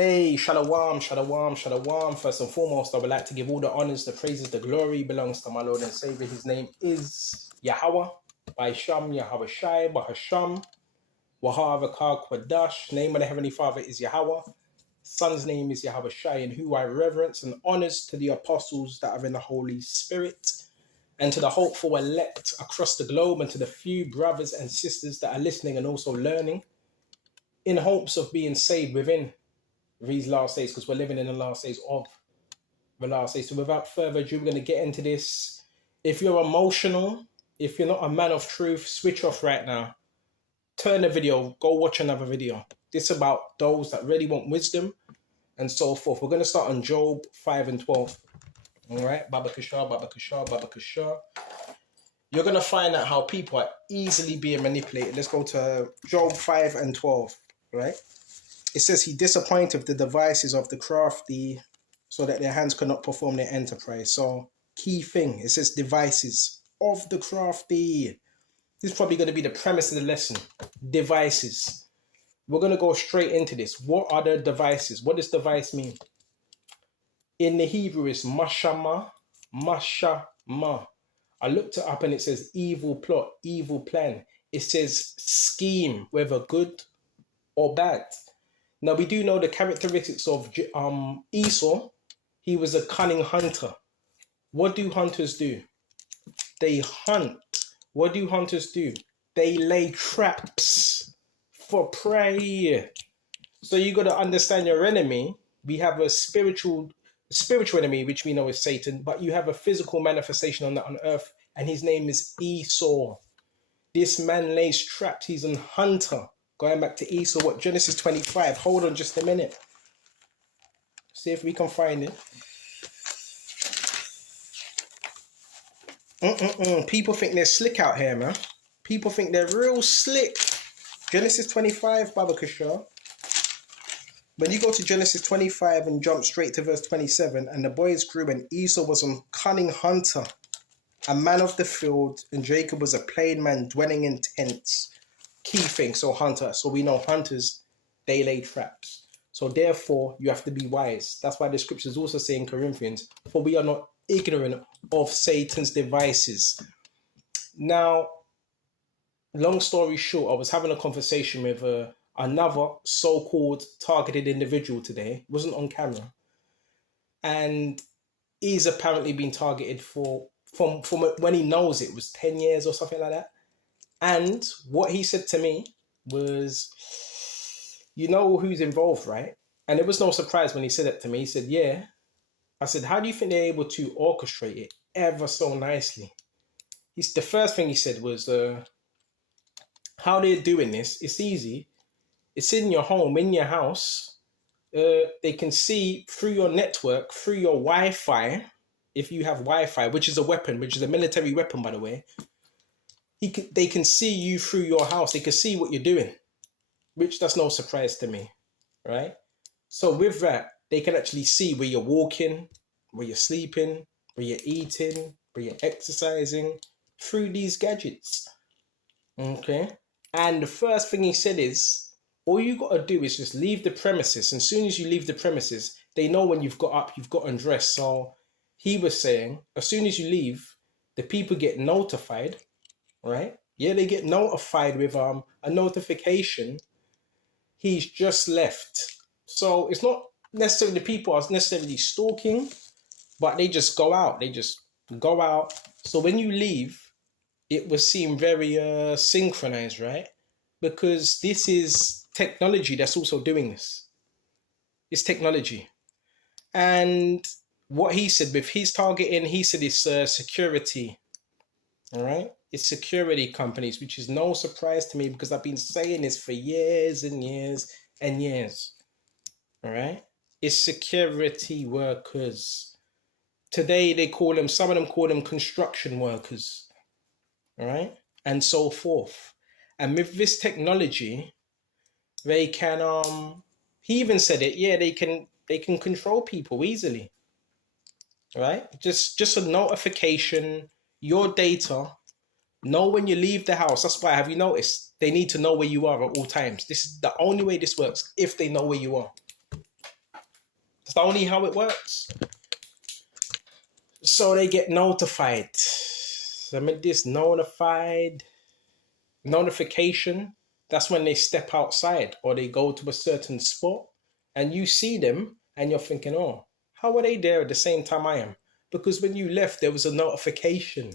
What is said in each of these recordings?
Hey, shalom, shalom, shalom. First and foremost, I would like to give all the honors, the praises, the glory belongs to my Lord and Savior. His name is Yahweh, by Sham, Yahweh Shai, Bahasham, Wahavakar Kwadash. Name of the Heavenly Father is Yahweh. Son's name is Yahweh Shai, in who I reverence and honors to the apostles that are in the Holy Spirit, and to the hopeful elect across the globe, and to the few brothers and sisters that are listening and also learning in hopes of being saved within these last days, because we're living in the last days of the last days. So without further ado, we're going to get into this. If you're emotional, if you're not a man of truth, switch off right now. Turn the video, go watch another video. This is about those that really want wisdom and so forth. We're going to start on Job 5 and 12. All right, Baba Kishar, Baba Kishar, Baba Kishar. You're going to find out how people are easily being manipulated. Let's go to Job 5 and 12, right? It says, he disappointed the devices of the crafty so that their hands cannot perform their enterprise. So, key thing, it says devices of the crafty. This is probably going to be the premise of the lesson. Devices. We're going to go straight into this. What are the devices? What does device mean? In the Hebrew, it's mashama, mashama. I looked it up and it says evil plot, evil plan. It says scheme, whether good or bad. Now, we do know the characteristics of Esau. He was a cunning hunter. What do hunters do? They hunt. What do hunters do? They lay traps for prey. So you got to understand your enemy. We have a spiritual enemy, which we know is Satan, but you have a physical manifestation on earth, and his name is Esau. This man lays traps. He's a hunter. Going back to Esau, what? Genesis 25. Hold on just a minute. See if we can find it. People think they're slick out here, man. People think they're real slick. Genesis 25, Baba Kishar. When you go to Genesis 25 and jump straight to verse 27, and the boys grew, and Esau was a cunning hunter, a man of the field, and Jacob was a plain man dwelling in tents. Key thing, so hunter. So we know hunters, they lay traps. So therefore, you have to be wise. That's why the scriptures also say in Corinthians, for we are not ignorant of Satan's devices. Now, long story short, I was having a conversation with another so-called targeted individual today. It wasn't on camera. And he's apparently been targeted from when he knows it was 10 years or something like that. And what he said to me was, you know who's involved, right? And it was no surprise when he said it to me. He said, yeah. I said, how do you think they're able to orchestrate it ever so nicely? The first thing he said was, how they're doing this, it's easy. It's in your home, in your house. They can see through your network, through your Wi-Fi, if you have Wi-Fi, which is a weapon, which is a military weapon, by the way. They can see you through your house. They can see what you're doing, which that's no surprise to me, right? So with that, they can actually see where you're walking, where you're sleeping, where you're eating, where you're exercising through these gadgets, okay? And the first thing he said is, all you got to do is just leave the premises. And as soon as you leave the premises, they know when you've got up, you've got undressed. So he was saying, as soon as you leave, the people get notified, right? Yeah, they get notified with a notification. He's just left. So it's not necessarily the people are necessarily stalking, but they just go out. They just go out. So when you leave, it will seem very synchronized, right? Because this is technology that's also doing this. It's technology. And what he said with his targeting, he said it's security. All right? It's security companies, which is no surprise to me because I've been saying this for years and years and years. All right? It's security workers. Today, some of them call them construction workers. All right? And so forth. And with this technology, they can, he even said it, yeah, they can control people easily. All right? Just a notification, your data. Know when you leave the house. That's why, have you noticed? They need to know where you are at all times. This is the only way this works, if they know where you are. That's only how it works. So they get notified. I mean, this notification, that's when they step outside or they go to a certain spot and you see them and you're thinking, oh, how are they there at the same time I am? Because when you left, there was a notification,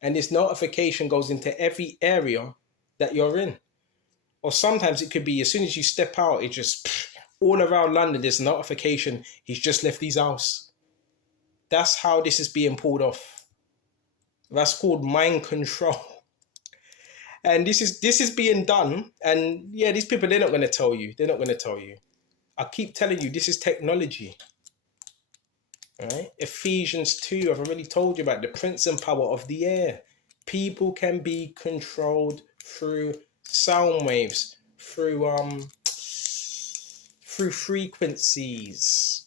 and this notification goes into every area that you're in. Or sometimes it could be as soon as you step out, it just all around London, there's a notification, he's just left his house. That's how this is being pulled off. That's called mind control. And this is being done. And yeah, these people, they're not going to tell you. They're not going to tell you. I keep telling you, this is technology. All right? Ephesians 2, I've already told you about the prince and power of the air. People can be controlled through sound waves, through frequencies.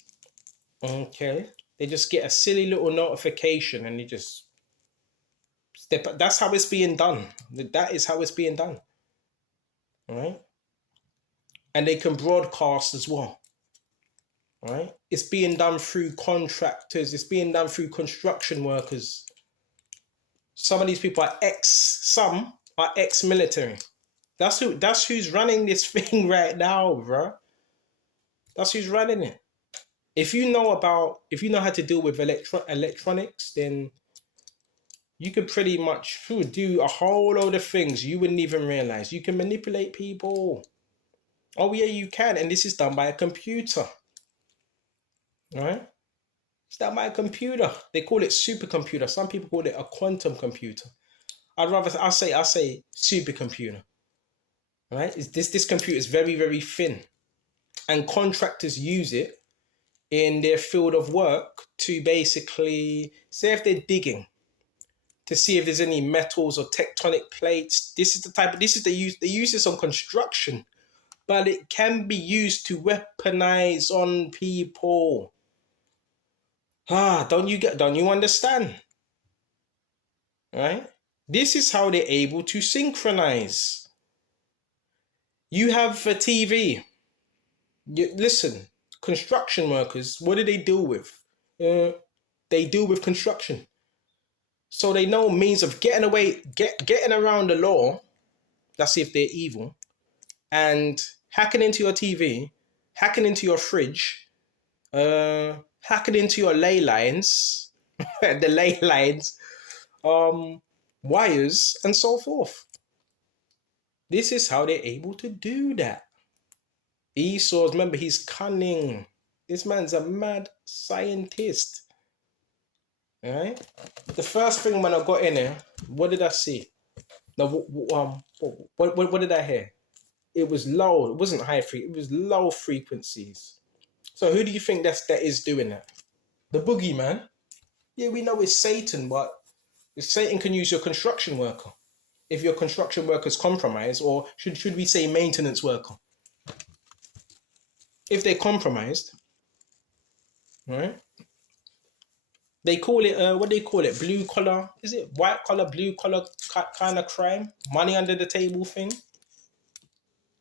Okay? They just get a silly little notification and they just step. That's how it's being done. That is how it's being done. All right? And they can broadcast as well. All right? It's being done through contractors. It's being done through construction workers. Some of these people are some are ex-military. That's who's running this thing right now, bro. That's who's running it. If you know how to deal with electronics, then you could pretty much do a whole load of things you wouldn't even realize. You can manipulate people. Oh yeah, you can. And this is done by a computer. All right? It's done by a computer. They call it supercomputer. Some people call it a quantum computer. I'll say supercomputer. All right? This computer is very, very thin. And contractors use it in their field of work to basically, say if they're digging, to see if there's any metals or tectonic plates. They use this on construction, but it can be used to weaponize on people. Don't you understand? Right? This is how they're able to synchronize. You have a TV. Listen, construction workers, what do they deal with? They deal with construction. So they know means of getting around the law. That's if they're evil. And hacking into your TV, hacking into your fridge, hacking into your ley lines, the ley lines, wires, and so forth. This is how they're able to do that. Esau's, remember, he's cunning. This man's a mad scientist. All right? The first thing when I got in here, what did I see? No, what did I hear? It was low. It wasn't high frequency. It was low frequencies. So who do you think that is doing that? The boogeyman. Yeah, we know it's Satan, but Satan can use your construction worker. If your construction worker's compromised, or should we say maintenance worker? If they're compromised, right? They call it, what do they call it? Blue collar, is it white collar, blue collar kind of crime? Money under the table thing?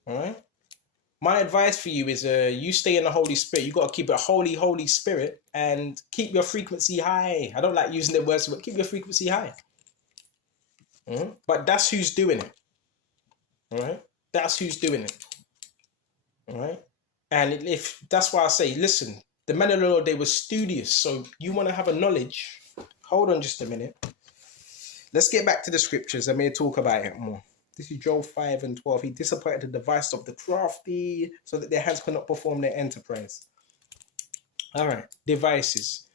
All right? My advice for you is you stay in the Holy Spirit. You got to keep a Holy Spirit and keep your frequency high. I don't like using the words, but keep your frequency high. But that's who's doing it. All right? That's who's doing it. All right? And if that's why I say, listen, the men of the Lord, they were studious. So you want to have a knowledge. Hold on just a minute. Let's get back to the scriptures. I may talk about it more. This is Job 5:12. He disappointed the device of the crafty so that their hands cannot perform their enterprise. All right. Devices.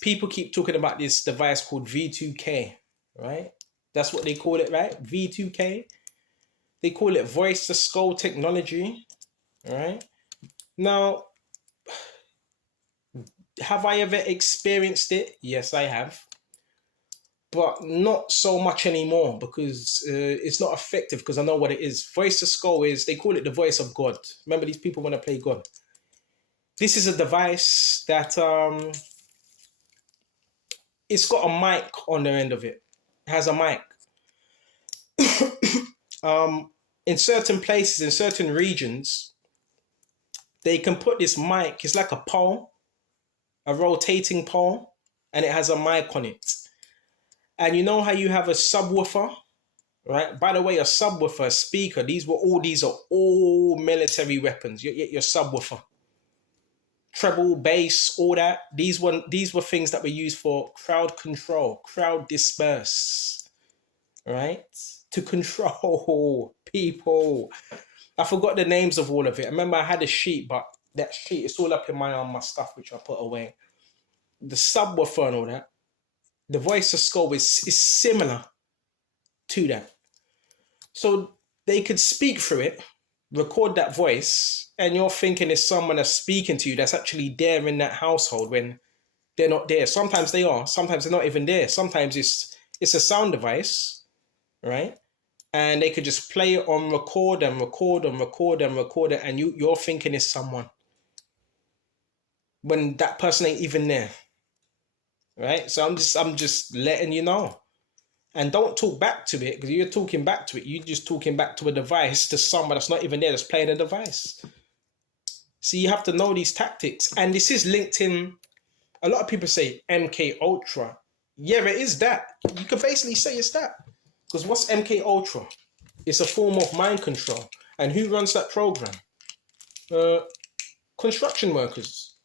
People keep talking about this device called V2K, right? That's what they call it, right? V2K. They call it voice to skull technology, all right? Now, have I ever experienced it? Yes, I have. But not so much anymore because it's not effective because I know what it is. Voice to skull is, they call it the voice of God. Remember, these people want to play God. This is a device that it's got a mic on the end of it. It has a mic. In certain places, in certain regions, they can put this mic, it's like a pole, a rotating pole, and it has a mic on it. And you know how you have a subwoofer, right? By the way, a subwoofer, a speaker, these are all military weapons. Your subwoofer, treble, bass, all that. These were things that were used for crowd control, crowd disperse, right? To control people. I forgot the names of all of it. I remember I had a sheet, but that sheet, it's all up in my stuff, which I put away. The subwoofer and all that. The voice of skull is similar to that. So they could speak through it, record that voice, and you're thinking it's someone that's speaking to you that's actually there in that household when they're not there. Sometimes they are, sometimes they're not even there. Sometimes it's a sound device, right? And they could just play it on record and record and record and record it, and you're thinking it's someone when that person ain't even there, right? So I'm just letting you know. And don't talk back to it, because you're talking back to it. You're just talking back to a device, to someone that's not even there, that's playing a device. So you have to know these tactics. And this is linked in, a lot of people say MK Ultra. Yeah, it is that. You can basically say it's that. Because what's MK Ultra? It's a form of mind control. And who runs that program? Construction workers.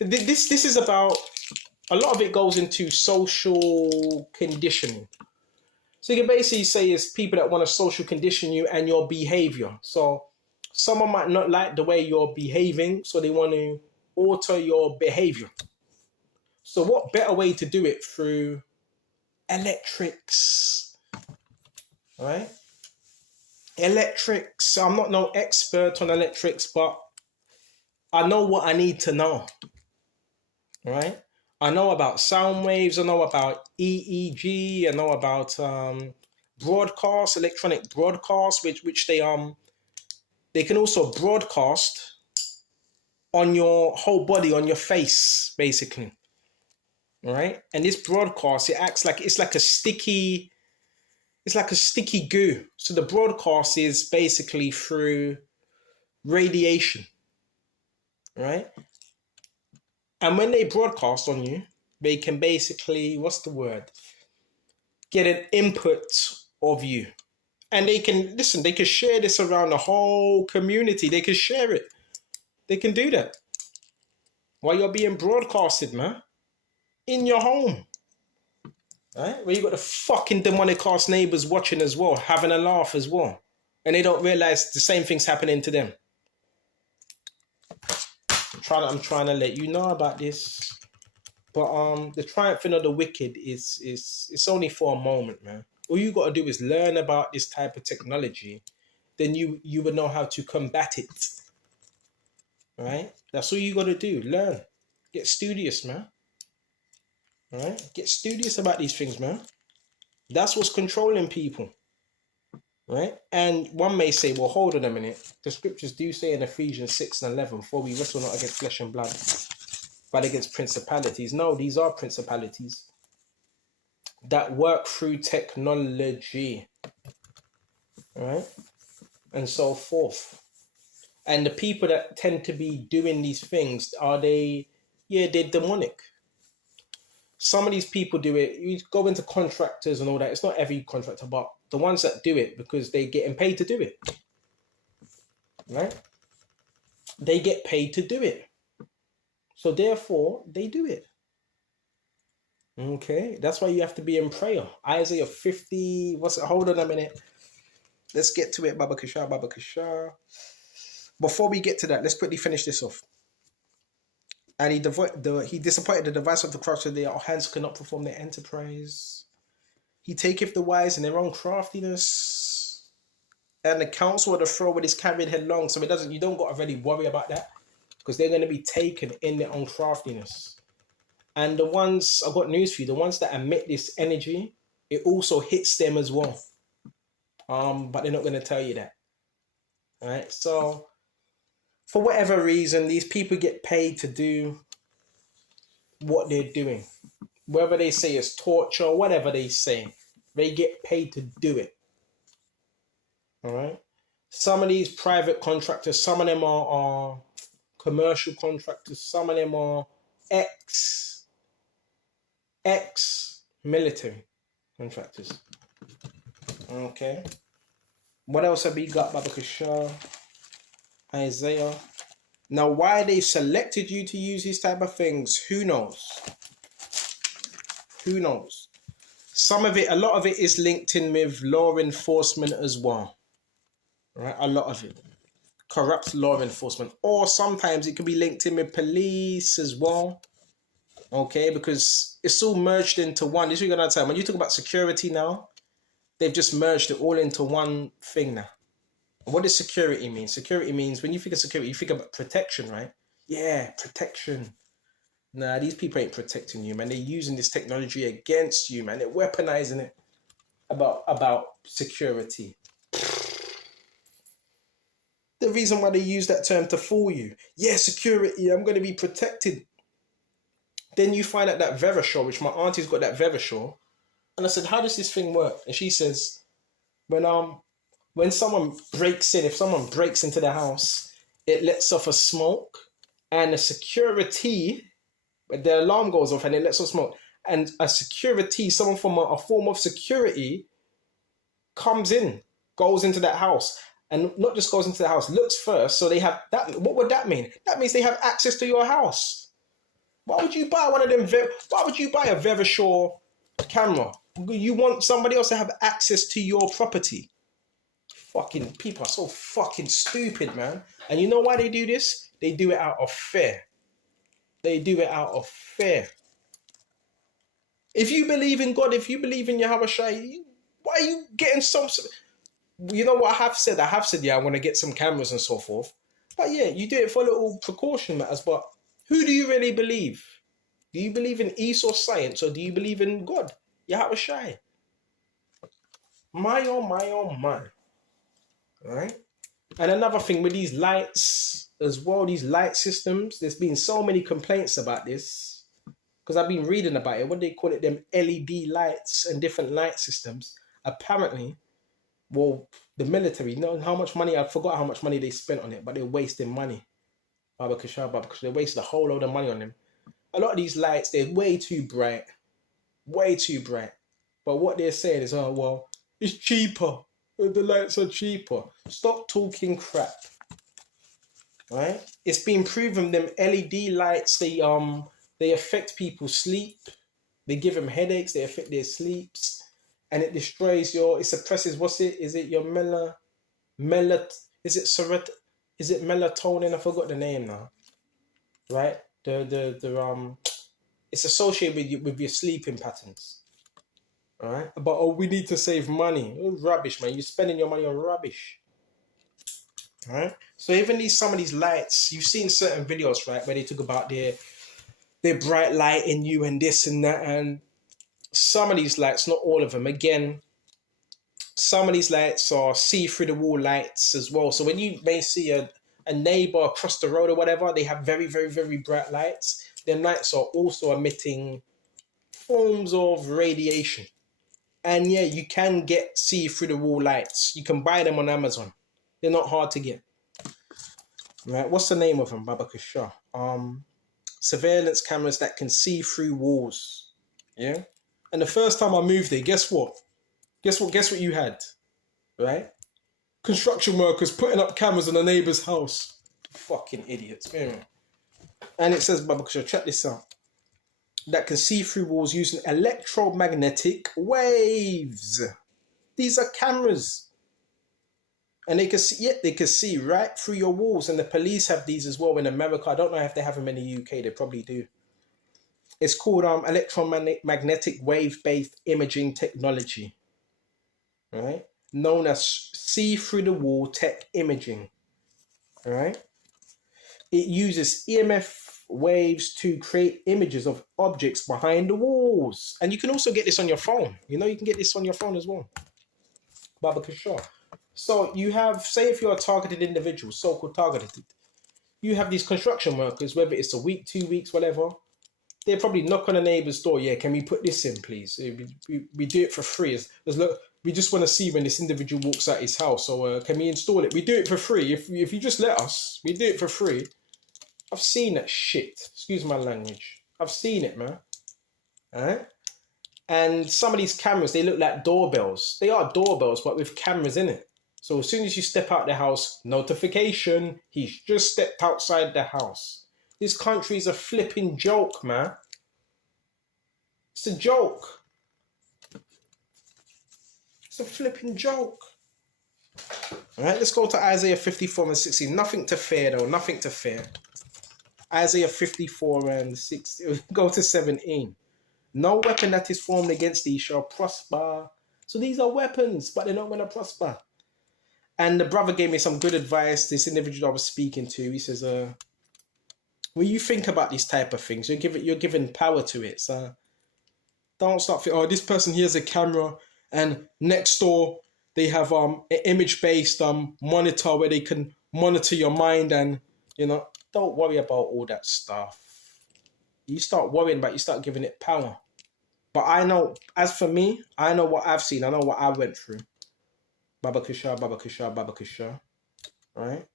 This is about, a lot of it goes into social conditioning. So you can basically say it's people that want to social condition you and your behavior. So someone might not like the way you're behaving, so they want to alter your behavior. So what better way to do it through electrics, right? Electrics. I'm not no expert on electrics, but I know what I need to know, right? I know about sound waves. I know about EEG. I know about broadcast, electronic broadcast, which they can also broadcast on your whole body, on your face, basically. All right. And this broadcast, it acts like it's like a sticky goo. So the broadcast is basically through radiation, right? And when they broadcast on you, they can basically, what's the word? Get an input of you. And they can, listen, they can share this around the whole community. They can share it. They can do that. While you're being broadcasted, man. In your home. Right? Where you got the fucking demonic ass neighbors watching as well, having a laugh as well. And they don't realize the same thing's happening to them. I'm trying to let you know about this. But the triumphing of the wicked is it's only for a moment, man. All you got to do is learn about this type of technology, then you would know how to combat it. Right? That's all you got to do. Learn. Get studious, man. Right? Get studious about these things, man. That's what's controlling people. Right? And one may say, well, hold on a minute. The scriptures do say in Ephesians 6 and 11, for we wrestle not against flesh and blood, but against principalities. No, these are principalities that work through technology. Right? And so forth. And the people that tend to be doing these things, they're demonic. Some of these people do it. You go into contractors and all that. It's not every contractor, but the ones that do it because they're getting paid to do it. Right? They get paid to do it. So therefore, they do it. Okay? That's why you have to be in prayer. Isaiah 50, hold on a minute. Let's get to it, Baba Kasha. Before we get to that, let's quickly finish this off. And he disappointed the device of the cross, so their hands could not perform their enterprise. He taketh the wise in their own craftiness, and the counsel of the froward is carried headlong. So you don't got to really worry about that, because they're going to be taken in their own craftiness. And the ones, I've got news for you, the ones that emit this energy, it also hits them as well. But they're not going to tell you that. All right, so for whatever reason, these people get paid to do what they're doing. Whether they say it's torture or whatever they say, they get paid to do it. All right? Some of these private contractors, some of them are commercial contractors. Some of them are ex-military contractors. Okay. What else have we got, Babakasha? Isaiah. Now, why they selected you to use these type of things, who knows? Who knows? Some of it, a lot of it is linked in with law enforcement as well. Right? A lot of it. Corrupt law enforcement. Or sometimes it could be linked in with police as well. Okay? Because it's all merged into one. This is what you're going to tell. When you talk about security now, they've just merged it all into one thing now. What does security mean? Security means, when you think of security, you think about protection, right? Yeah, protection. Nah, these people ain't protecting you, man. They're using this technology against you, man. They're weaponizing it about security. The reason why they use that term to fool you. Yeah, security, I'm going to be protected. Then you find out that Verisure, which my auntie's got that Verisure. And I said, how does this thing work? And she says, when someone breaks in, if someone breaks into the house, it lets off a smoke, and the security, the alarm goes off and it lets off smoke. And a security, someone from a form of security comes in, goes into that house, and not just goes into the house, looks first. So they have that. What would that mean? That means they have access to your house. Why would you buy one of them? Why would you buy a Verisure camera? You want somebody else to have access to your property. Fucking people are so fucking stupid, man. And you know why they do this? They do it out of fear. They do it out of fear. If you believe in God, if you believe in Yahweh Shai, why are you getting some... You know what I have said? Yeah, I want to get some cameras and so forth. But yeah, you do it for a little precaution matters. But who do you really believe? Do you believe in East or science, or do you believe in God? Yahweh Shai. My, oh my, oh my. Right? And another thing with these lights as well, these light systems, there's been so many complaints about this because I've been reading about it. What do they call it? Them LED lights and different light systems. Apparently, well, the military, you know how much money, I forgot how much money they spent on it, but they're wasting money. Because they wasted a whole load of money on them. A lot of these lights, they're way too bright. Way too bright. But what they're saying is, oh, well, it's cheaper. The lights are cheaper. Stop talking crap. Right? It's been proven them LED lights, they affect people's sleep. They give them headaches. They affect their sleeps, and it destroys it suppresses. Is it your is it melatonin? I forgot the name now. Right? It's associated with your sleeping patterns. All right, but we need to save money. Rubbish, man. You're spending your money on rubbish. All right. So even some of these lights, you've seen certain videos, right, where they talk about their bright light in you and this and that, and some of these lights, not all of them. Again, some of these lights are see through the wall lights as well. So when you may see a neighbor across the road or whatever, they have very, very, very bright lights. Their lights are also emitting forms of radiation. And yeah, you can get see through the wall lights. You can buy them on Amazon. They're not hard to get. Right? What's the name of them, Babakasha? Surveillance cameras that can see through walls. Yeah. And the first time I moved there, guess what? Guess what you had? Right? Construction workers putting up cameras on a neighbor's house. Fucking idiots. And it says, Babakasha, check this out. That can see through walls using electromagnetic waves. These are cameras. And they can see right through your walls. And the police have these as well in America. I don't know if they have them in the UK. They probably do. It's called electromagnetic wave-based imaging technology. Right? Known as see-through-the-wall tech imaging. All right? It uses EMF waves to create images of objects behind the walls. And you can also get this on your phone. You know, you can get this on your phone as well. Babakasha. So you have, say if you're a targeted individual, so-called targeted, you have these construction workers, whether it's a week, 2 weeks, whatever, they probably knock on a neighbor's door. Yeah, can we put this in, please? We do it for free. Look, we just want to see when this individual walks out his house. So can we install it? We do it for free. If you just let us, we do it for free. I've seen that shit. Excuse my language. I've seen it, man. Alright? And some of these cameras, they look like doorbells. They are doorbells, but with cameras in it. So as soon as you step out the house, notification, he's just stepped outside the house. This country is a flipping joke, man. It's a joke. It's a flipping joke. All right, let's go to Isaiah 54 and 16. Nothing to fear, though. Nothing to fear. Isaiah 54 and 16. Go to 17. No weapon that is formed against thee shall prosper. So these are weapons, but they're not going to prosper. And the brother gave me some good advice. This individual I was speaking to, he says, when you think about these type of things, you're giving power to it. So don't start thinking, oh, this person here's a camera, and next door they have an image-based monitor where they can monitor your mind, and don't worry about all that stuff. You start worrying about it, you start giving it power. But I know, as for me, I know what I've seen. I know what I went through. Baba Kusha, Baba Kusha, Baba Kusha. Right?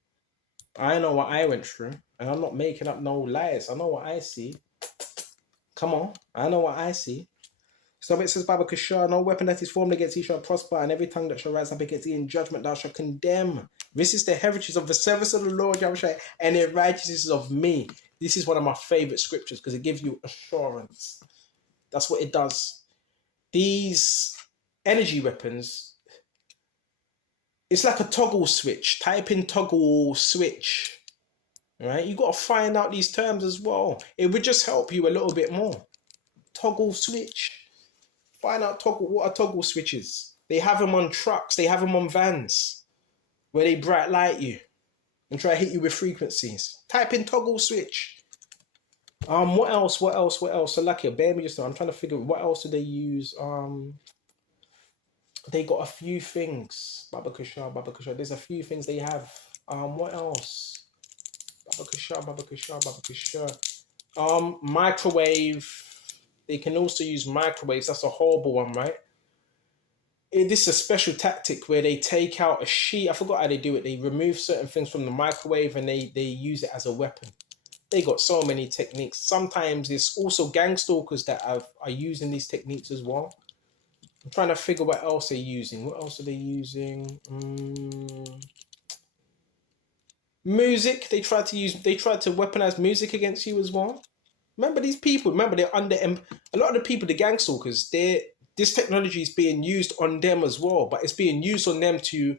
I know what I went through. And I'm not making up no lies. I know what I see. Come on. I know what I see. So it says, Baba Kusha, no weapon that is formed against thee shall prosper, and every tongue that shall rise up against thee in judgment thou shalt condemn. This is the heritage of the service of the Lord, Yahushua, and the righteousness of me. This is one of my favorite scriptures because it gives you assurance. That's what it does. These energy weapons, it's like a toggle switch. Type in toggle switch. Right? You got to find out these terms as well. It would just help you a little bit more. Toggle switch. Find out what are toggle switches. They have them on trucks. They have them on vans where they bright light you and try to hit you with frequencies. Type in toggle switch. What else? So lucky, bear me just now. I'm trying to figure out what else do they use. They got a few things. Baba Kusha. There's a few things they have. What else? Baba Kusha. Microwave. They can also use microwaves. That's a horrible one, right? This is a special tactic where they take out a sheet. I forgot how they do it. They remove certain things from the microwave and they use it as a weapon. They got so many techniques. Sometimes there's also gang stalkers that are using these techniques as well. I'm trying to figure what else they're using. What else are they using? Music. They try to weaponize music against you as well. Remember these people. Remember they're under a lot of the people, the gang stalkers. This technology is being used on them as well, but it's being used on them to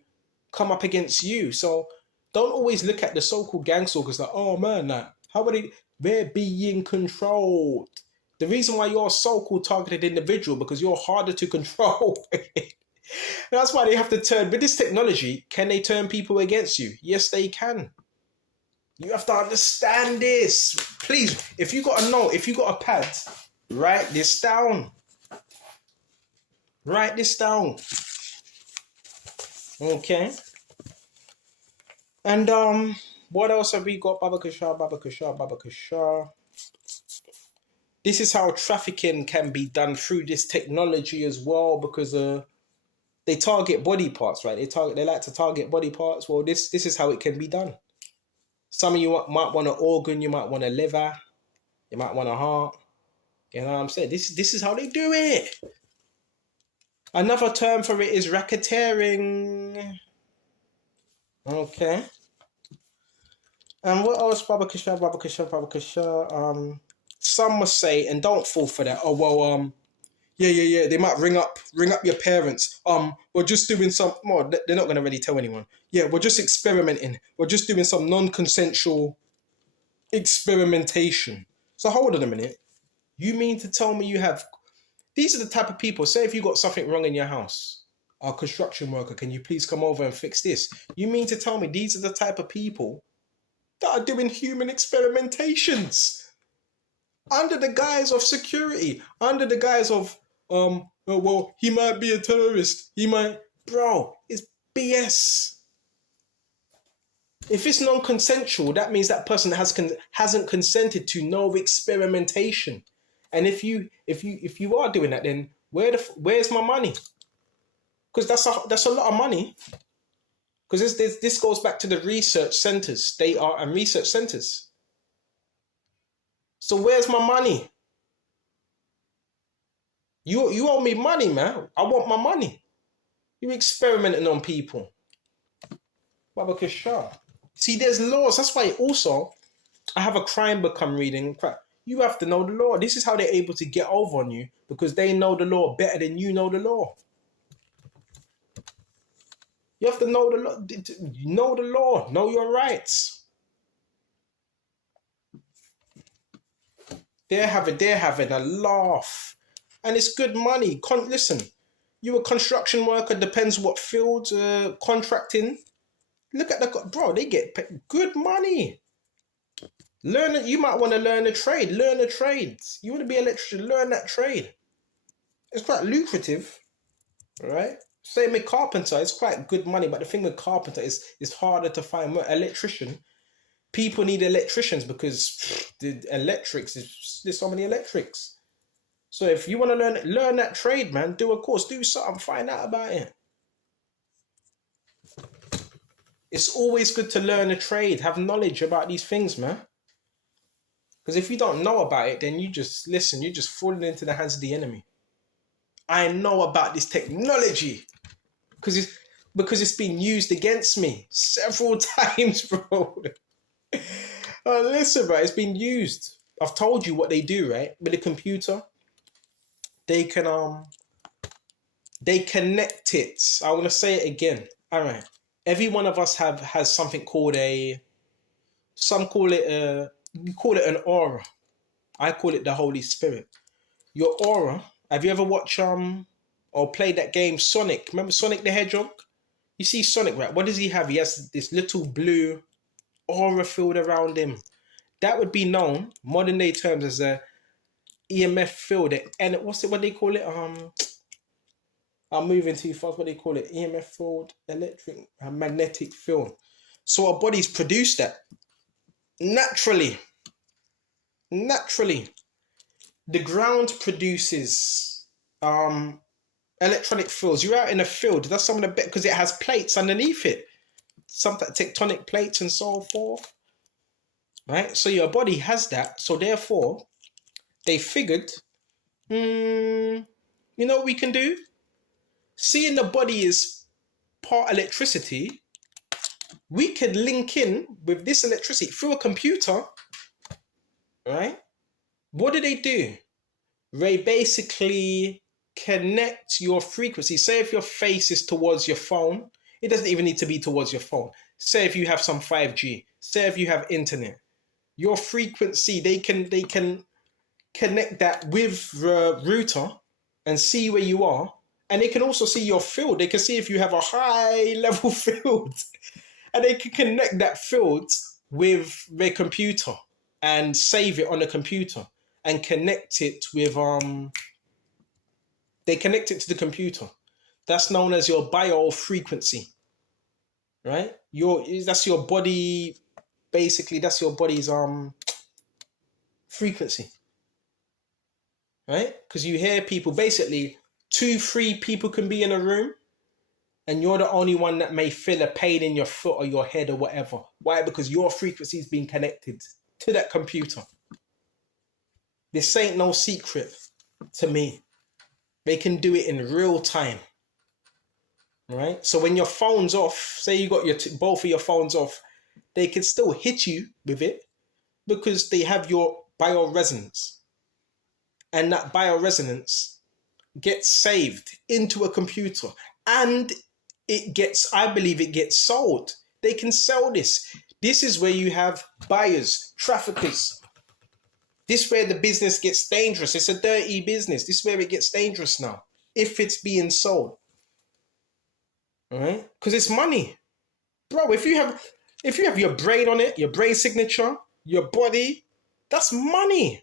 come up against you. So don't always look at the so-called gang stalkers like, oh man, how are they're being controlled. The reason why you're a so-called targeted individual, because you're harder to control. That's why they have to turn. With this technology, can they turn people against you? Yes, they can. You have to understand this. Please, if you got a note, if you got a pad, write this down. Write this down. Okay. And what else have we got? Baba Kusha. This is how trafficking can be done through this technology as well, because they target body parts, right? They like to target body parts. Well, this is how it can be done. Some of you might want an organ, you might want a liver, you might want a heart. You know what I'm saying? This is how they do it. Another term for it is racketeering. Okay. And what else? Baba Kusha. Some must say, and don't fall for that. Oh well, yeah. They might ring up your parents. We're just doing some. Well, they're not gonna really tell anyone. Yeah, we're just experimenting. We're just doing some non-consensual experimentation. So hold on a minute. You mean to tell me you have? These are the type of people. Say if you got something wrong in your house, our construction worker, can you please come over and fix this? You mean to tell me these are the type of people that are doing human experimentations under the guise of security, under the guise of, well, he might be a terrorist. Bro, it's BS. If it's non-consensual, that means that person hasn't consented to no experimentation. And if you are doing that, then where's my money? Because that's a lot of money. Because this goes back to the research centers. They are research centers. So where's my money? You owe me money, man. I want my money. You experimenting on people. Baba Kishar. See, there's laws. That's why also I have a crime book I'm reading. You have to know the law. This is how they're able to get over on you, because they know the law better than you know the law. You have to know the law. Know the law. Know your rights. They're having a laugh. And it's good money. Listen, you a construction worker, depends what field, contracting. Look at bro, they get good money. Learn it. You might want to learn a trade. Learn a trade. You want to be an electrician, learn that trade. It's quite lucrative, right? Same with carpenter, it's quite good money, but the thing with carpenter is it's harder to find work. Electrician, people need electricians because the electrics, there's so many electrics. So if you want to learn that trade, man, do a course, do something, find out about it. It's always good to learn a trade, have knowledge about these things, man. Because if you don't know about it, then you just falling into the hands of the enemy. I know about this technology because it's been used against me several times, bro. Listen, bro, it's been used. I've told you what they do, right? With the computer, they connect it. I want to say it again. All right. Every one of us has something called some call it you call it an aura. I call it the Holy Spirit. Your aura. Have you ever watched or played that game Sonic? Remember Sonic the Hedgehog? You see Sonic, right? What does he have? He has this little blue aura field around him. That would be known, modern day terms, as a EMF field. And what they call it? I'm moving too fast. What they call it? EMF field, magnetic field. So our bodies produce that naturally. The ground produces electronic fields. You're out in a field. That's some of the because it has plates underneath it, some tectonic plates and so forth. Right. So your body has that. So therefore, they figured, you know what we can do? Seeing the body is part electricity, we could link in with this electricity through a computer. Right? What do? They basically connect your frequency. Say if your face is towards your phone, it doesn't even need to be towards your phone. Say if you have some 5G, say if you have internet, your frequency, they can connect that with the router and see where you are. And they can also see your field. They can see if you have a high level field. And they can connect that field with their computer and save it on the computer and connect it with they connect it to the computer. That's known as your biofrequency. Right? That's your body, basically that's your body's frequency. Right? Because you hear people, basically 2-3 people can be in a room and you're the only one that may feel a pain in your foot or your head or whatever. Why? Because your frequency is being connected to that computer. This ain't no secret to me. They can do it in real time. Right? So when your phone's off, say you got both of your phones off, they can still hit you with it because they have your bioresonance. And that bioresonance gets saved into a computer. And I believe it gets sold. They can sell this. This is where you have buyers, traffickers. This is where the business gets dangerous. It's a dirty business. This is where it gets dangerous now. If it's being sold. All right? Because it's money. Bro, if you have your brain on it, your brain signature, your body, that's money.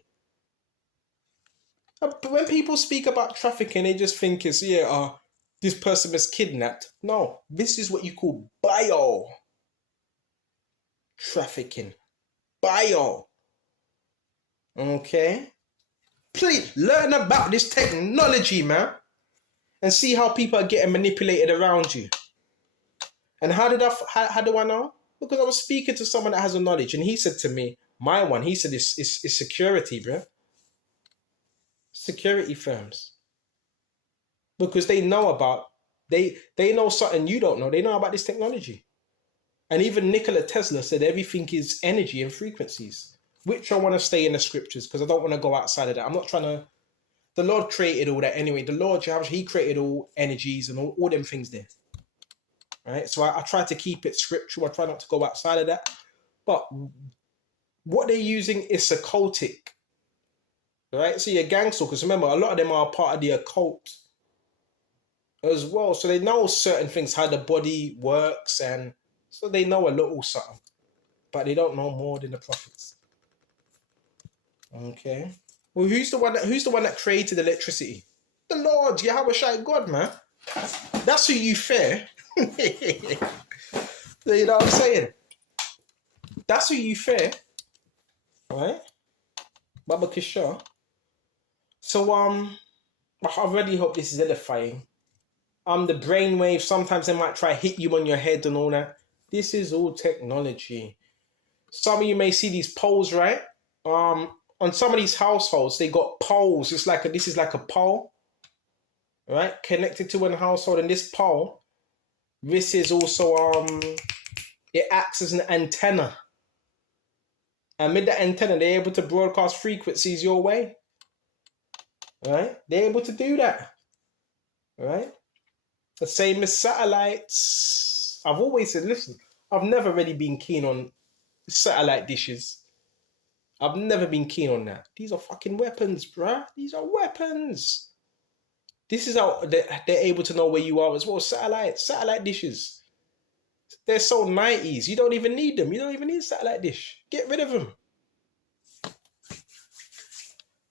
When people speak about trafficking, they just think it's, this person was kidnapped. No, this is what you call bio trafficking. Bio. Okay? Please learn about this technology, man. And see how people are getting manipulated around you. And how do I know? Because I was speaking to someone that has a knowledge and he said to me, My one, he said it's security, bro. Security firms. Because they know about, they know something you don't know. They know about this technology. And even Nikola Tesla said everything is energy and frequencies, which I want to stay in the scriptures because I don't want to go outside of that. I'm not trying to, the Lord created all that anyway. The Lord, he created all energies and all them things there. Right? So I try to keep it scriptural. I try not to go outside of that. But what they're using is occultic. Right? So your gangster, because remember, a lot of them are part of the occult as well. So they know certain things, how the body works, and so they know a little something. But they don't know more than the prophets. Okay. Well, who's the one that created electricity? The Lord, Yahweh Shai God, man. That's who you fear. You know what I'm saying? That's who you fear. Right? Baba Kishar. So I really hope this is edifying. The brainwave, sometimes they might try hit you on your head and all that. This is all technology. Some of you may see these poles, right? On some of these households, they got poles. This is like a pole, right? Connected to one household, and this pole, this is also it acts as an antenna. And with the antenna, they're able to broadcast frequencies your way. Right? They're able to do that. Right? The same as satellites. I've always said, listen, I've never really been keen on satellite dishes. I've never been keen on that. These are fucking weapons, bruh. These are weapons. This is how they're able to know where you are as well. Satellite dishes. They're so 90s. You don't even need them. You don't even need a satellite dish. Get rid of them.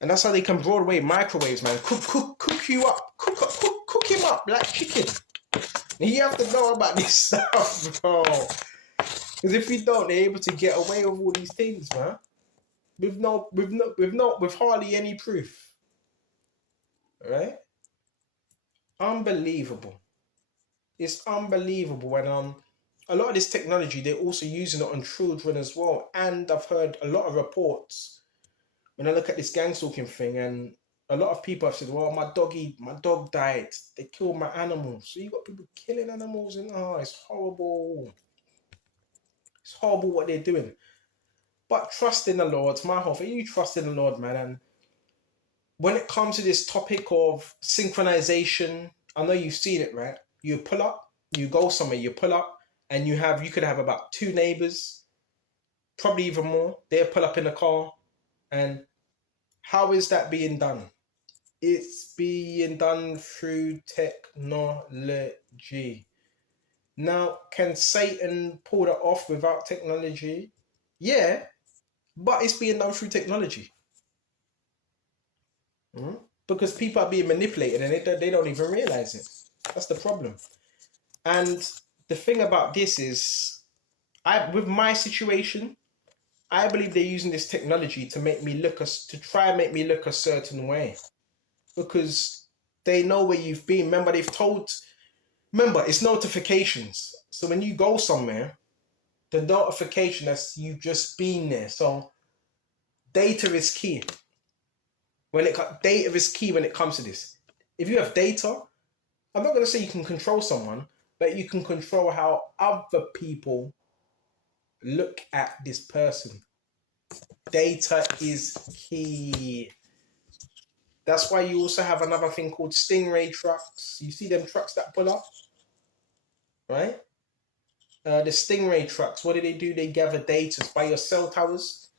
And that's how they can Broadway microwaves, man. Cook you up. Cook him up like chicken. You have to know about this stuff, bro. Because if you don't, they're able to get away with all these things, man. With hardly any proof. Right? Unbelievable. It's unbelievable when a lot of this technology, they're also using it on children as well. And I've heard a lot of reports when I look at this gang stalking thing, and a lot of people have said, well, my dog died. They killed my animals. So you got people killing animals, and it's horrible. It's horrible what they're doing. But trust in the Lord. My whole thing, you trust in the Lord, man. And when it comes to this topic of synchronization, I know you've seen it, right? You pull up, you go somewhere, you pull up, and you could have about 2 neighbors, probably even more. They pull up in a car, and how is that being done? It's being done through technology. Now, can Satan pull that off without technology? Yeah, but it's being done through technology. Because people are being manipulated and they don't even realize it. That's the problem. And the thing about this is, with my situation, I believe they're using this technology to try and make me look a certain way. Because they know where you've been. Remember, it's notifications. So when you go somewhere, the notification that's you've just been there. So data is key. Data is key when it comes to this. If you have data, I'm not going to say you can control someone, but you can control how other people look at this person. Data is key. That's why you also have another thing called Stingray trucks. You see them trucks that pull up? Right? The Stingray trucks, what do? They gather data. By your cell towers,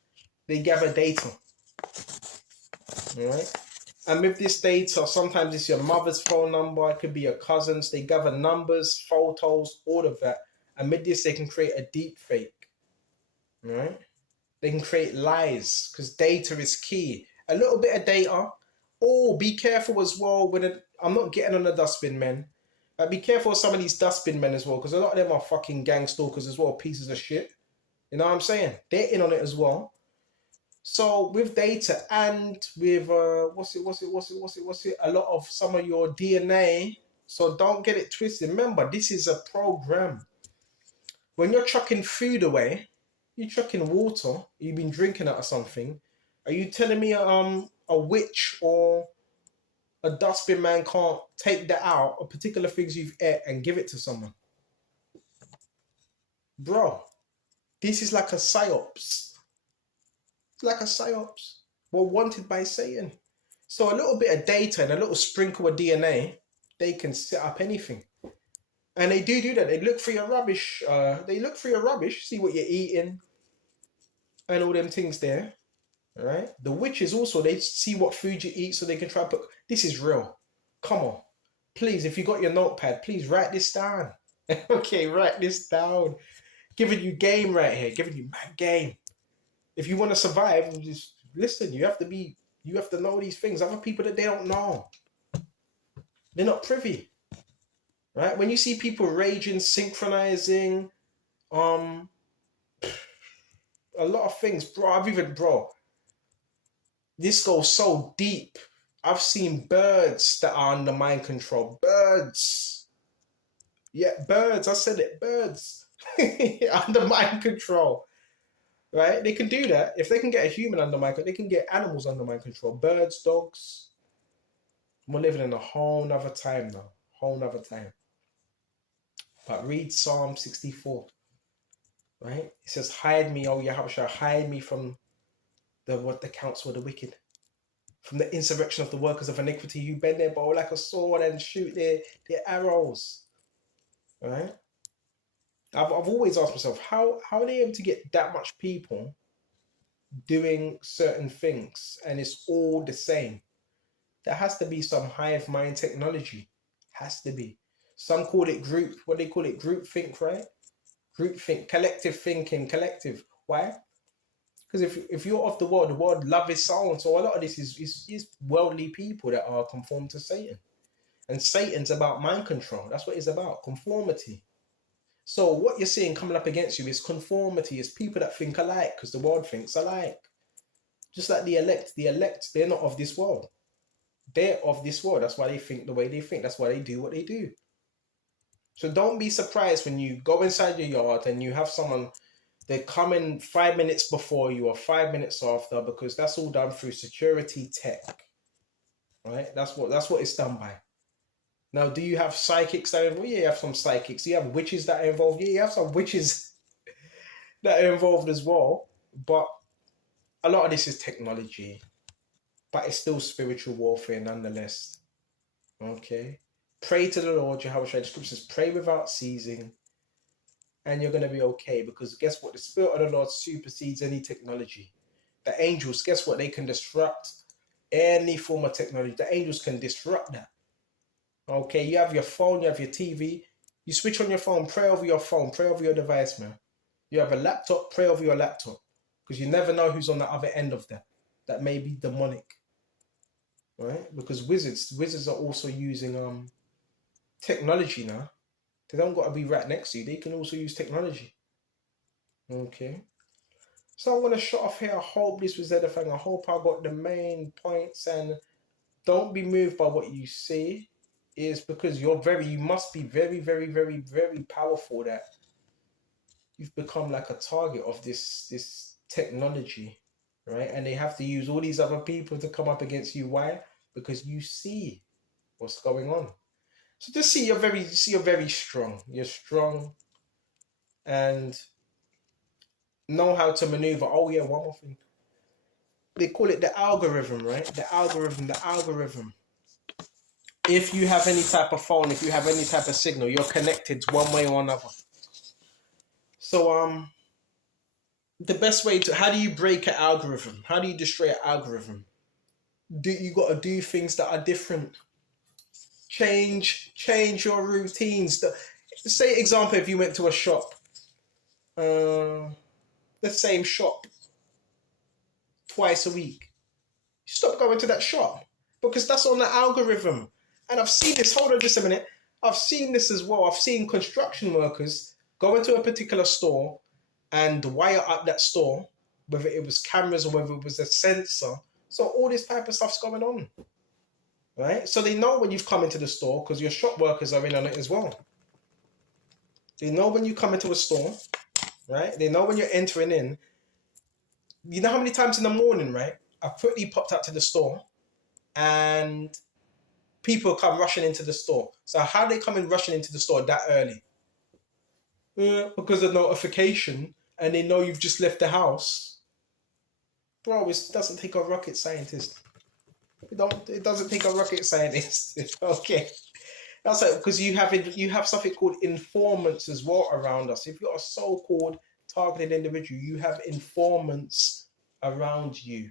they gather data. Alright? And with this data, sometimes it's your mother's phone number, it could be your cousin's. They gather numbers, photos, all of that. And with this, they can create a deep fake. Right? They can create lies because data is key. A little bit of data. Oh, be careful as well. I'm not getting on the dustbin men. Be careful with some of these dustbin men as well, because a lot of them are fucking gang stalkers as well, pieces of shit. You know what I'm saying? They're in on it as well. So with data and with a lot of some of your DNA. So don't get it twisted. Remember, this is a program. When you're chucking food away, You chucking water, you've been drinking it or something. Are you telling me a witch or a dustbin man can't take that out of particular things you've ate and give it to someone? Bro, this is like a psyops. It's like a psyops. We're wanted by Satan. So a little bit of data and a little sprinkle of DNA, they can set up anything. And they do that. They look for your rubbish. See what you're eating and all them things there. All right. The witches also, they see what food you eat so they can try to put. This is real. Come on. Please, if you got your notepad, please write this down. Okay, write this down. Giving you game right here. Giving you mad game. If you want to survive, just listen. You have to know these things. Other people that they don't know. They're not privy. Right? When you see people raging, synchronizing, a lot of things, bro. This goes so deep. I've seen birds that are under mind control. Birds. Yeah, birds. I said it. Birds. Under mind control. Right? They can do that. If they can get a human under mind control, they can get animals under mind control. Birds, dogs. We're living in a whole nother time now. Whole nother time. But read Psalm 64. Right? It says, hide me, O Yahweh, hide me from the counsel of the wicked, from the insurrection of the workers of iniquity who bend their bow like a sword and shoot their arrows. Right? I've always asked myself, how are they able to get that much people doing certain things and it's all the same? There has to be some hive mind technology. Has to be. Some call it group, what they call it, group think, right? Group think, collective thinking, collective. Why? Because if you're of the world love is sound. So a lot of this is worldly people that are conformed to Satan. And Satan's about mind control. That's what it's about, conformity. So what you're seeing coming up against you is conformity. It's people that think alike because the world thinks alike. Just like the elect, they're not of this world. They're of this world. That's why they think the way they think. That's why they do what they do. So don't be surprised when you go inside your yard and you have someone, they come in 5 minutes before you or 5 minutes after, because that's all done through security tech. Right? That's what it's done by. Now, do you have psychics that are involved? Yeah, you have some psychics. Do you have witches that are involved? Yeah, you have some witches that are involved as well. But a lot of this is technology. But it's still spiritual warfare nonetheless. Okay? Pray to the Lord, Jehovah Shai. The scriptures, pray without ceasing. And you're going to be okay. Because guess what? The Spirit of the Lord supersedes any technology. The angels, guess what? They can disrupt any form of technology. The angels can disrupt that. Okay, you have your phone, you have your TV. You switch on your phone, pray over your phone, pray over your device, man. You have a laptop, pray over your laptop. Because you never know who's on the other end of that. That may be demonic. Right? Because wizards are also using technology now. They don't got to be right next to you. They can also use technology. Okay. So I'm going to shut off here. I hope this was edifying. I hope I got the main points. And don't be moved by what you see. Is because you must be very, very, very, very powerful that you've become like a target of this technology, right? And they have to use all these other people to come up against you. Why? Because you see what's going on. So just see you're very strong. You're strong and know how to maneuver. Oh yeah, one more thing. They call it the algorithm, right? The algorithm. If you have any type of phone, if you have any type of signal, you're connected one way or another. So the best way to, how do you break an algorithm? How do you destroy an algorithm? You got to do things that are different. Change your routines. Say example, if you went to a shop, the same shop twice a week, stop going to that shop because that's on the algorithm. And I've seen this. Hold on just a minute. I've seen this as well. I've seen construction workers go into a particular store and wire up that store, whether it was cameras or whether it was a sensor. So all this type of stuff's going on, right? So they know when you've come into the store because your shop workers are in on it as well. They know when you come into a store right? They know when you're entering in. You know how many times in the morning, right? I quickly popped out to the store and people come rushing into the store. So how they come in rushing into the store that early? Because of notification and they know you've just left the house. Bro, it doesn't take a rocket scientist. It doesn't take a rocket scientist. Okay. That's like because you have something called informants as well around us. If you're a so-called targeted individual, you have informants around you.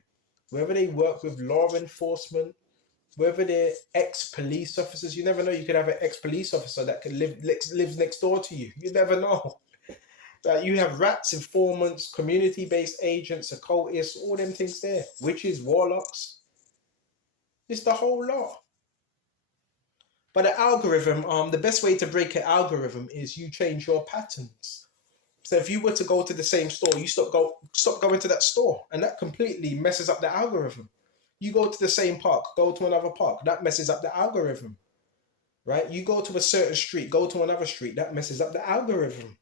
Whether they work with law enforcement, whether they're ex-police officers, you never know. You could have an ex-police officer that can lives next door to you. You never know. That you have rats, informants, community-based agents, occultists, all them things there. Witches, warlocks. It's the whole lot. But the algorithm, the best way to break an algorithm is you change your patterns. So if you were to go to the same store, you stop going to that store, and that completely messes up the algorithm. You go to the same park, go to another park, that messes up the algorithm, right? You go to a certain street, go to another street, that messes up the algorithm.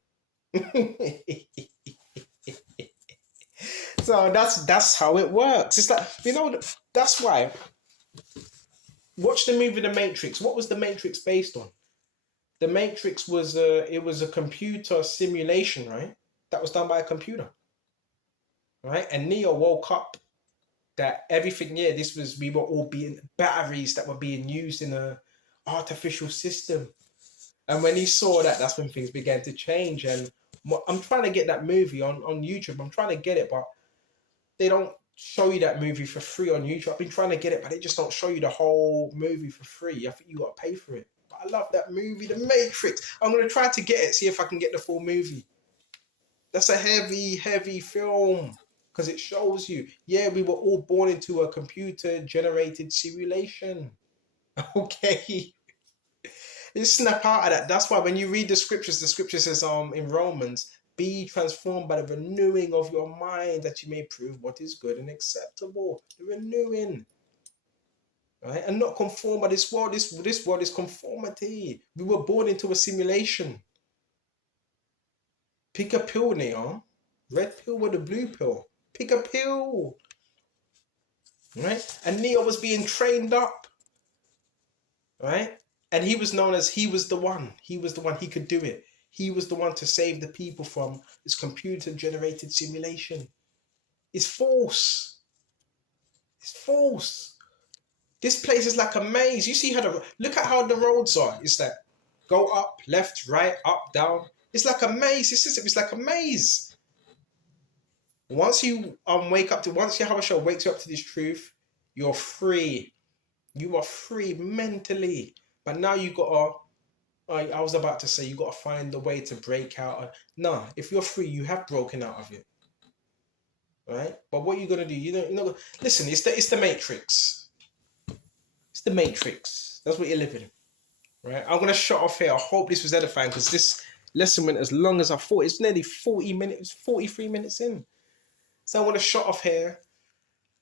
So that's how it works. It's like, that's why. Watch the movie The Matrix. What was The Matrix based on? The Matrix was a computer simulation, right? That was done by a computer, right? And Neo woke up that everything, we were all being batteries that were being used in a artificial system. And when he saw that, that's when things began to change. And I'm trying to get that movie on YouTube. I'm trying to get it, but they don't show you that movie for free on YouTube. I've been trying to get it, but they just don't show you the whole movie for free. I think you got to pay for it. But I love that movie, The Matrix. I'm going to try to get it, see if I can get the full movie. That's a heavy, heavy film because it shows you, we were all born into a computer-generated simulation. Okay. You snap out of that. That's why when you read the scripture says in Romans, be transformed by the renewing of your mind that you may prove what is good and acceptable. The renewing. Right? And not conform by this world. This world is conformity. We were born into a simulation. Pick a pill, Neo. Red pill or the blue pill. Pick a pill. Right? And Neo was being trained up. Right? And he was known as he was the one. He was the one. He could do it. He was the one to save the people from this computer-generated simulation. It's false. It's false. This place is like a maze. You see look at how the roads are. It's that go up, left, right, up, down. It's like a maze. It's like a maze. Once you once Yahweh wakes you up to this truth, you're free. You are free mentally. But now you gotta, I was about to say, you gotta find a way to break out. No, if you're free, you have broken out of it. Right? But what you're gonna do, listen, it's the Matrix. It's the Matrix. That's what you're living. Right? I'm gonna shut off here. I hope this was edifying because this lesson went as long as I thought. It's nearly 40 minutes, 43 minutes in. So I'm gonna shut off here.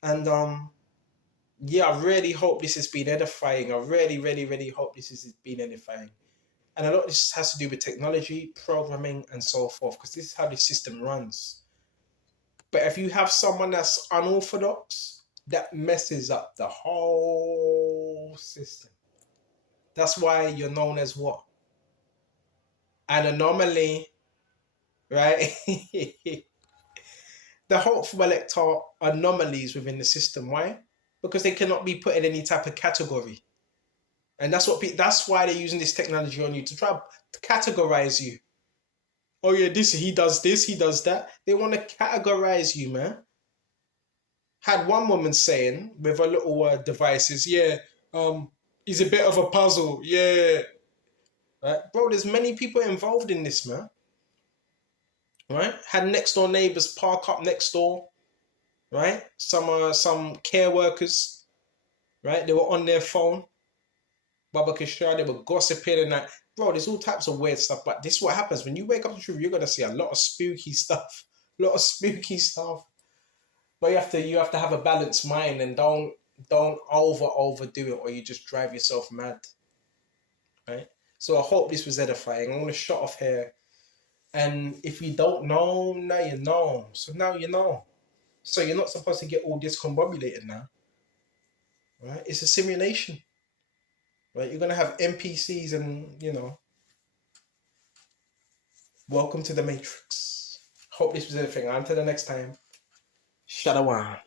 And I really hope this has been edifying. I really, really, really hope this has been edifying. And a lot of this has to do with technology, programming, and so forth, because this is how the system runs. But if you have someone that's unorthodox, that messes up the whole system. That's why you're known as what? An anomaly, right? The hopeful elect are anomalies within the system. Why? Because they cannot be put in any type of category. And that's why they're using this technology on you to try to categorize you. Oh yeah, he does this, he does that. They want to categorize you, man. Had one woman saying with her little devices, he's a bit of a puzzle, yeah. Right, bro. There's many people involved in this, man. Right? Had next door neighbors park up next door. Right? Some care workers. Right? They were on their phone. Baba Kishar, they were gossiping and that. Bro, there's all types of weird stuff, but this is what happens. When you wake up to the truth, you're going to see a lot of spooky stuff. A lot of spooky stuff. But you have to have a balanced mind and don't overdo it or you just drive yourself mad. Right? So I hope this was edifying. I'm going to shut off here. And if you don't know, now you know. So now you know. So you're not supposed to get all discombobulated now. Right? It's a simulation. Right? You're gonna have NPCs and welcome to the Matrix. Hope this was everything. Until the next time. Shadawan.